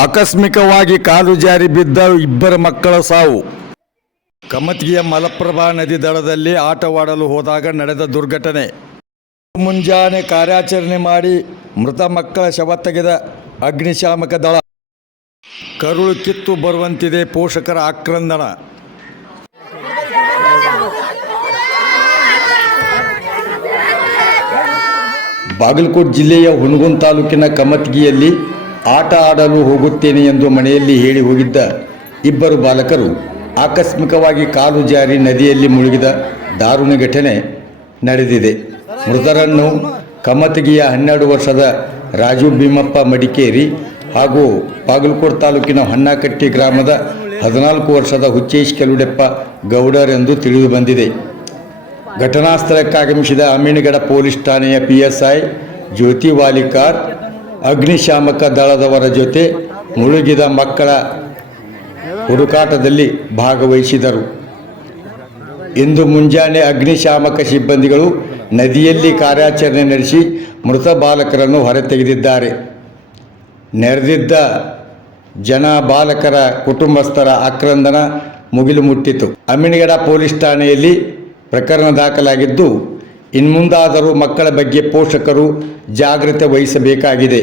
ಆಕಸ್ಮಿಕವಾಗಿ ಕಾಲು ಜಾರಿ ಬಿದ್ದ ಇಬ್ಬರು ಮಕ್ಕಳ ಸಾವು. ಕಮತ್ಗಿಯ ಮಲಪ್ರಭಾ ನದಿ ದಡದಲ್ಲಿ ಆಟವಾಡಲು ಹೋದಾಗ ನಡೆದ ದುರ್ಘಟನೆ. ಮುಂಜಾನೆ ಕಾರ್ಯಾಚರಣೆ ಮಾಡಿ ಮೃತ ಮಕ್ಕಳ ಶವ ತೆಗೆದ ಅಗ್ನಿಶಾಮಕ ದಳ. ಕರುಳು ಕಿತ್ತು ಬರುವಂತಿದೆ ಪೋಷಕರ ಆಕ್ರಂದನ. ಬಾಗಲಕೋಟೆ ಜಿಲ್ಲೆಯ ಹುನಗುಂದ ತಾಲೂಕಿನ ಕಮತ್ಗಿಯಲ್ಲಿ ಆಟ ಆಡಲು ಹೋಗುತ್ತೇನೆ ಎಂದು ಮನೆಯಲ್ಲಿ ಹೇಳಿ ಹೋಗಿದ್ದ ಇಬ್ಬರು ಬಾಲಕರು ಆಕಸ್ಮಿಕವಾಗಿ ಕಾಲು ಜಾರಿ ನದಿಯಲ್ಲಿ ಮುಳುಗಿದ ದಾರುಣ ಘಟನೆ ನಡೆದಿದೆ. ಮೃತರನ್ನು ಕಮತ್ಗಿಯ 12 ವರ್ಷದ ರಾಜು ಭೀಮಪ್ಪ ಮಡಿಕೇರಿ ಹಾಗೂ ಬಾಗಲಕೋಟೆ ತಾಲೂಕಿನ ಹೊನ್ನಕಟ್ಟಿ ಗ್ರಾಮದ 14 ವರ್ಷದ ಹುಚ್ಚೇಶ್ ಕೆಲುಡೆಪ್ಪ ಗೌಡರ್ ಎಂದು ತಿಳಿದು ಬಂದಿದೆ. ಘಟನಾ ಸ್ಥಳಕ್ಕೆ ಆಗಮಿಸಿದ ಅಮೀನಗಡ ಪೊಲೀಸ್ ಠಾಣೆಯ PSI ಜ್ಯೋತಿ ವಾಲಿಕಾರ್ ಅಗ್ನಿಶಾಮಕ ದಳದವರ ಜೊತೆ ಮುಳುಗಿದ ಮಕ್ಕಳ ಹುಡುಕಾಟದಲ್ಲಿ ಭಾಗವಹಿಸಿದರು. ಇಂದು ಮುಂಜಾನೆ ಅಗ್ನಿಶಾಮಕ ಸಿಬ್ಬಂದಿಗಳು ನದಿಯಲ್ಲಿ ಕಾರ್ಯಾಚರಣೆ ನಡೆಸಿ ಮೃತ ಬಾಲಕರನ್ನು ಹೊರತೆಗೆದಿದ್ದಾರೆ. ನೆರೆದಿದ್ದ ಬಾಲಕರ ಕುಟುಂಬಸ್ಥರ ಆಕ್ರಂದನ ಮುಗಿಲು ಮುಟ್ಟಿತು. ಅಮೀನಗಡ ಪೊಲೀಸ್ ಠಾಣೆಯಲ್ಲಿ ಪ್ರಕರಣ ದಾಖಲಾಗಿದ್ದು, ಇನ್ಮುಂದಾದರೂ ಮಕ್ಕಳ ಬಗ್ಗೆ ಪೋಷಕರು ಜಾಗ್ರತೆ ವಹಿಸಬೇಕಾಗಿದೆ.